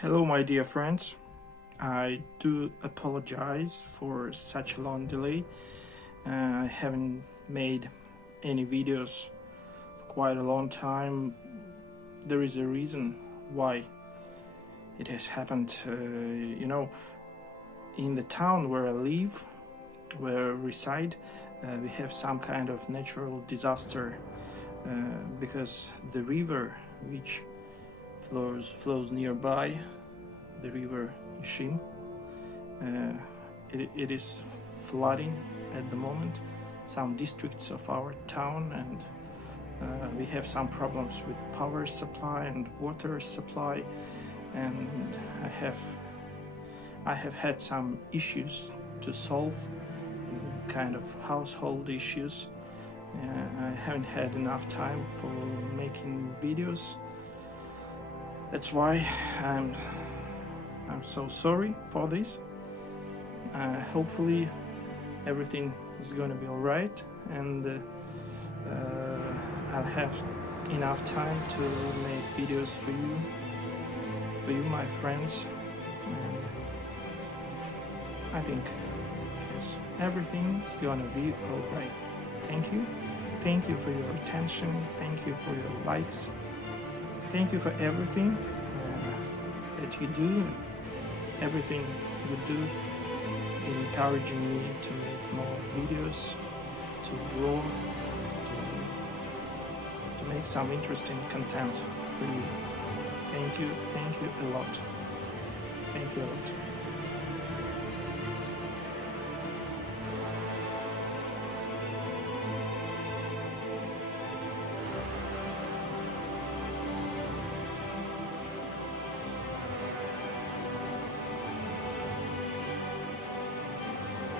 Hello my dear friends, I do apologize for such a long delay. I haven't made any videos for quite a long time. There is a reason why it has happened. In the town where I live, where I reside, we have some kind of natural disaster because the river which flows nearby, the river Ishim. It is flooding at the moment some districts of our town, and we have some problems with power supply and water supply, and I have had some issues to solve, kind of household issues. I haven't had enough time for making videos. That's why I'm so sorry for this. Hopefully everything is going to be all right, and I'll have enough time to make videos for you my friends. I think yes, everything's gonna be all right. Thank you for your attention, thank you for your likes. Thank you for everything that you do. Everything you do is encouraging me to make more videos, to draw, to make some interesting content for you. Thank you a lot. Thank you a lot.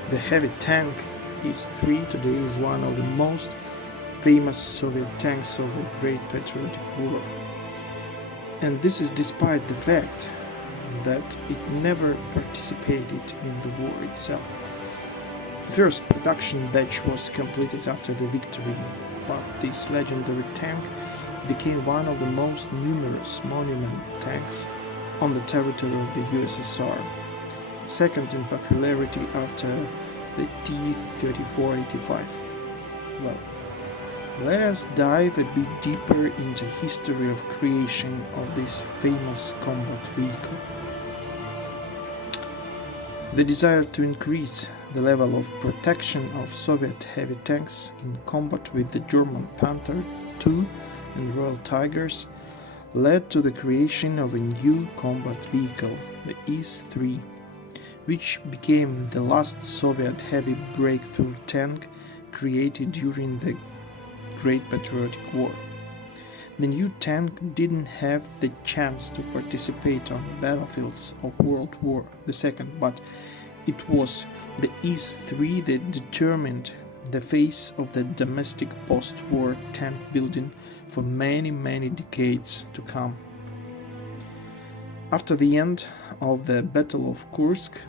The heavy tank IS-3 today is one of the most famous Soviet tanks of the Great Patriotic War. And this is despite the fact that it never participated in the war itself. The first production batch was completed after the victory, but this legendary tank became one of the most numerous monument tanks on the territory of the USSR. Second in popularity after the T-34-85. Well, let us dive a bit deeper into the history of creation of this famous combat vehicle. The desire to increase the level of protection of Soviet heavy tanks in combat with the German Panther II and Royal Tigers led to the creation of a new combat vehicle, the IS-3, which became the last Soviet heavy breakthrough tank created during the Great Patriotic War. The new tank didn't have the chance to participate on the battlefields of World War II, but it was the IS-3 that determined the face of the domestic post-war tank building for many decades to come. After the end of the Battle of Kursk,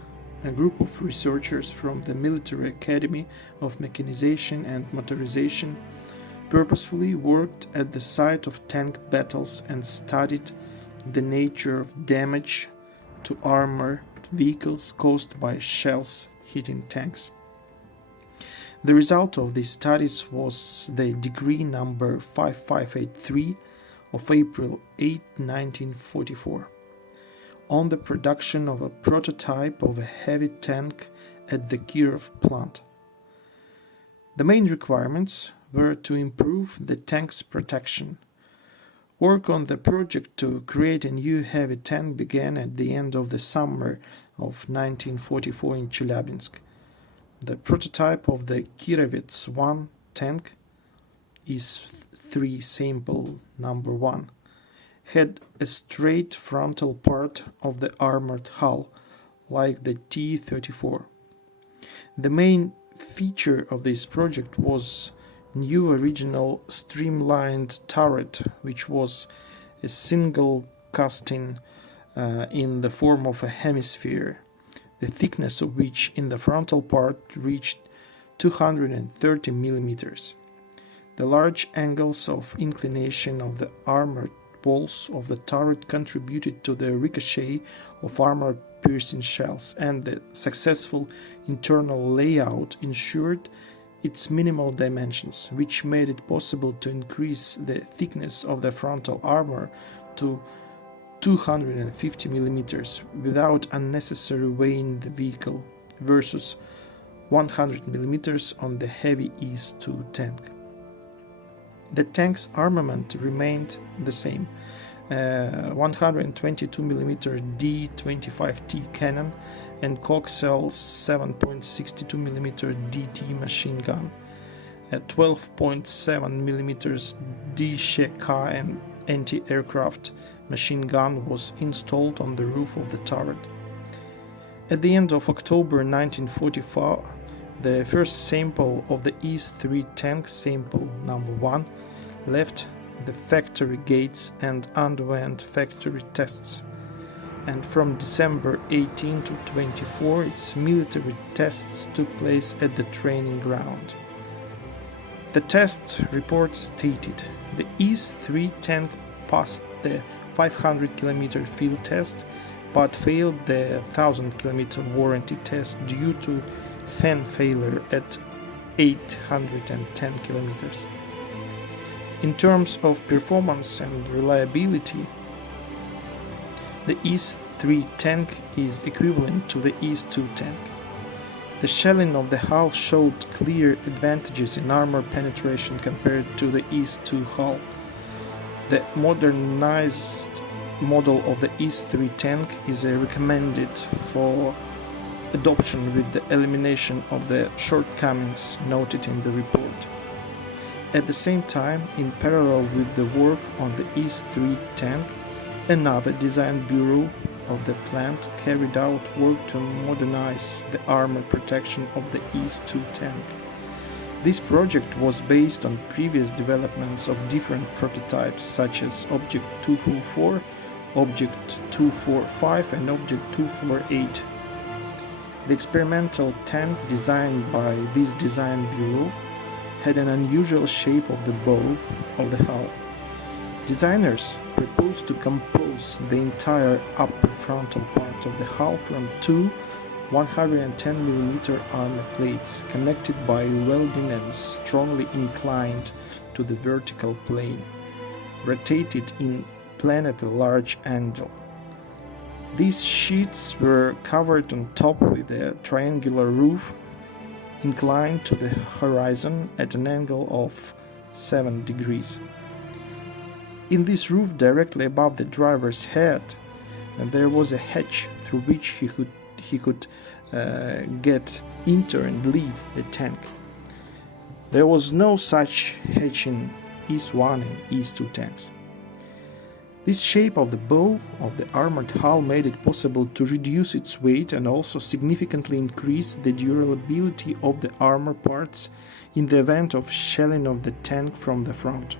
a group of researchers from the Military Academy of Mechanization and Motorization purposefully worked at the site of tank battles and studied the nature of damage to armored vehicles caused by shells hitting tanks. The result of these studies was the decree number 5583 of April 8, 1944, on the production of a prototype of a heavy tank at the Kirov plant. The main requirements were to improve the tank's protection. Work on the project to create a new heavy tank began at the end of the summer of 1944 in Chelyabinsk. The prototype of the Kirovets I tank, IS-3 sample number 1, had a straight frontal part of the armored hull, like the T-34. The main feature of this project was new original streamlined turret, which was a single casting in the form of a hemisphere, the thickness of which in the frontal part reached 230 millimeters. The large angles of inclination of the armored walls of the turret contributed to the ricochet of armor-piercing shells, and the successful internal layout ensured its minimal dimensions, which made it possible to increase the thickness of the frontal armor to 250 millimeters without unnecessary weighing the vehicle, versus 100 millimeters on the heavy IS-2 tank. The tank's armament remained the same: 122 mm D25T cannon and coaxial 7.62 mm DT machine gun, a 12.7 mm DSHK and anti-aircraft machine gun was installed on the roof of the turret. At the end of October 1944, the first sample of the IS-3 tank, sample number 1, left the factory gates and underwent factory tests, and from December 18 to 24 its military tests took place at the training ground. The test report stated the IS-3 tank passed the 500 km field test but failed the 1000 km warranty test due to fan failure at 810 km. In terms of performance and reliability, the IS-3 tank is equivalent to the IS-2 tank. The shelling of the hull showed clear advantages in armor penetration compared to the IS-2 hull. The modernized model of the IS-3 tank is recommended for adoption with the elimination of the shortcomings noted in the report. At the same time, in parallel with the work on the IS-3 tank, another design bureau of the plant carried out work to modernize the armor protection of the IS-2 tank. This project was based on previous developments of different prototypes such as Object 244, Object 245 and Object 248. The experimental tank designed by this design bureau had an unusual shape of the bow of the hull. Designers proposed to compose the entire upper frontal part of the hull from two 110mm armor plates connected by welding and strongly inclined to the vertical plane, rotated in plane at a large angle. These sheets were covered on top with a triangular roof inclined to the horizon at an angle of 7 degrees. In this roof, directly above the driver's head, there was a hatch through which he could get into and leave the tank. There was no such hatch in IS-1 and IS-2 tanks. This shape of the bow of the armored hull made it possible to reduce its weight and also significantly increase the durability of the armor parts in the event of shelling of the tank from the front.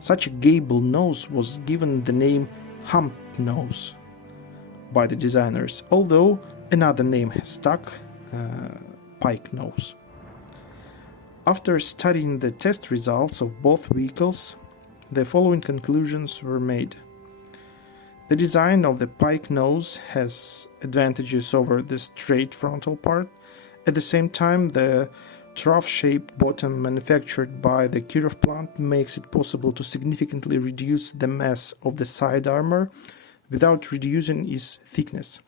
Such a gable nose was given the name hump nose by the designers, although another name has stuck, pike nose. After studying the test results of both vehicles, the following conclusions were made. The design of the pike nose has advantages over the straight frontal part. At the same time, the trough-shaped bottom manufactured by the Kirov plant makes it possible to significantly reduce the mass of the side armor without reducing its thickness.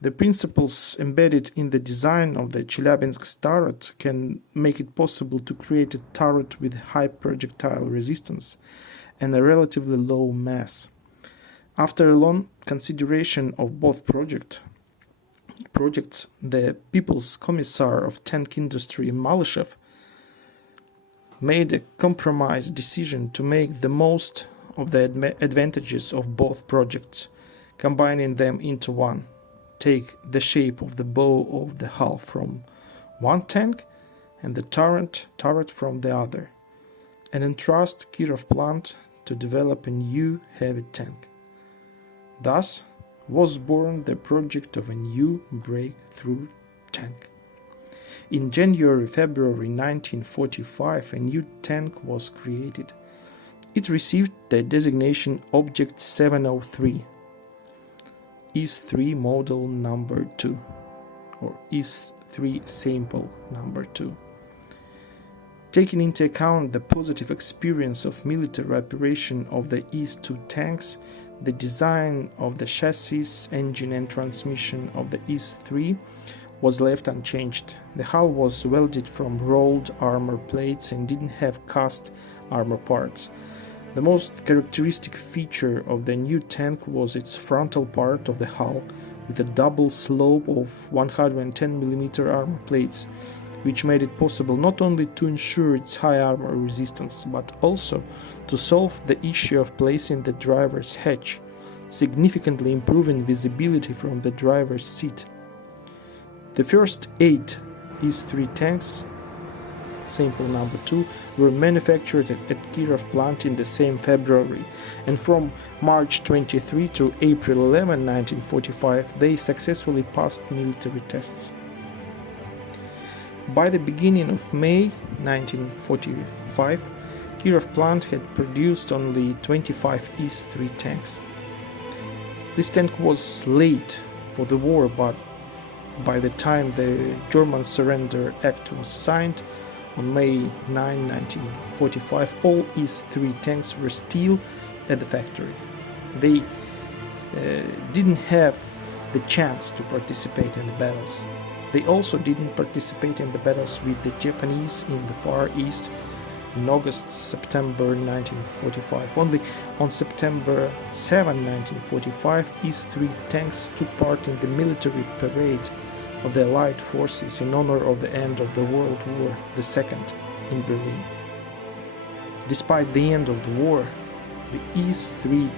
The principles embedded in the design of the Chelyabinsk turret can make it possible to create a turret with high projectile resistance and a relatively low mass. After a long consideration of both projects, the People's Commissar of Tank Industry Malyshev made a compromise decision to make the most of the advantages of both projects, combining them into one. Take the shape of the bow of the hull from one tank and the turret from the other, and entrust Kirov plant to develop a new heavy tank. Thus was born the project of a new breakthrough tank. In January-February 1945, a new tank was created. It received the designation Object 703. IS-3 model number 2, or IS-3 sample number 2. Taking into account the positive experience of military operation of the IS-2 tanks, the design of the chassis, engine and transmission of the IS-3 was left unchanged. The hull was welded from rolled armor plates and didn't have cast armor parts. The most characteristic feature of the new tank was its frontal part of the hull, with a double slope of 110mm armor plates, which made it possible not only to ensure its high armor resistance, but also to solve the issue of placing the driver's hatch, significantly improving visibility from the driver's seat. The first 8 IS-3 tanks, sample number 2, were manufactured at Kirov plant in the same February, and from March 23 to April 11, 1945, they successfully passed military tests. By the beginning of May 1945, Kirov plant had produced only 25 IS-3 tanks. This tank was late for the war, but by the time the German Surrender Act was signed, on May 9, 1945, all IS-3 tanks were still at the factory. They didn't have the chance to participate in the battles. They also didn't participate in the battles with the Japanese in the Far East in August-September 1945. Only on September 7, 1945, IS-3 tanks took part in the military parade of the Allied forces in honor of the end of the World War II in Berlin. Despite the end of the war, the IS-3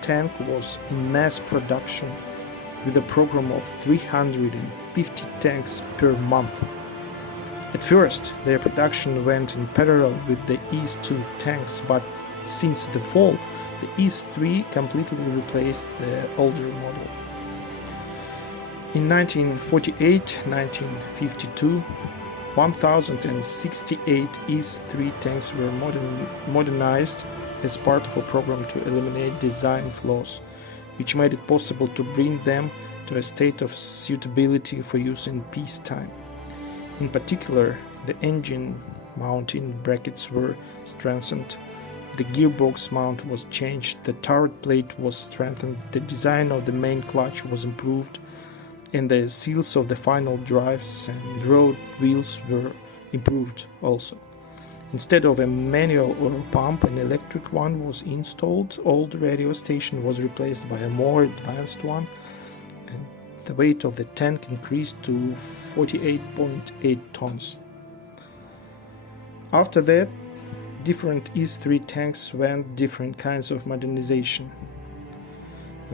tank was in mass production with a program of 350 tanks per month. At first, their production went in parallel with the IS-2 tanks, but since the fall, the IS-3 completely replaced the older model. In 1948-1952, 1,068 IS-3 tanks were modernized as part of a program to eliminate design flaws, which made it possible to bring them to a state of suitability for use in peacetime. In particular, the engine mounting brackets were strengthened, the gearbox mount was changed, the turret plate was strengthened, the design of the main clutch was improved, and the seals of the final drives and road wheels were improved also. Instead of a manual oil pump, an electric one was installed, old radio station was replaced by a more advanced one, and the weight of the tank increased to 48.8 tons. After that, different IS-3 tanks went different kinds of modernization.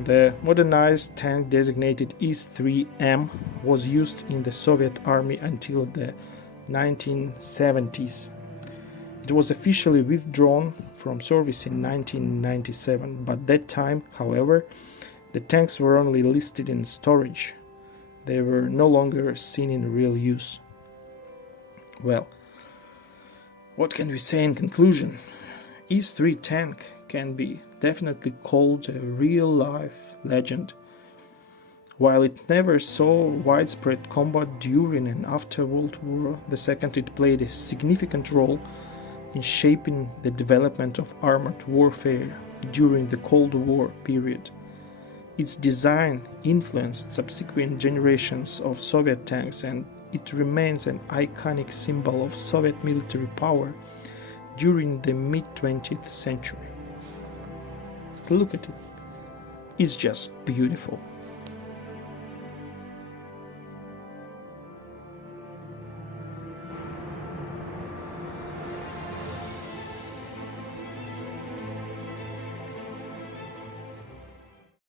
The modernized tank designated IS-3M was used in the Soviet Army until the 1970s. It was officially withdrawn from service in 1997, but that time, however, the tanks were only listed in storage. They were no longer seen in real use. Well, what can we say in conclusion? IS-3 tank can be definitely called a real-life legend While it never saw widespread combat during and after World War II, it played a significant role in shaping the development of armored warfare during the Cold War period. Its design influenced subsequent generations of Soviet tanks, and it remains an iconic symbol of Soviet military power during the mid-20th century. Look at it. It's just beautiful.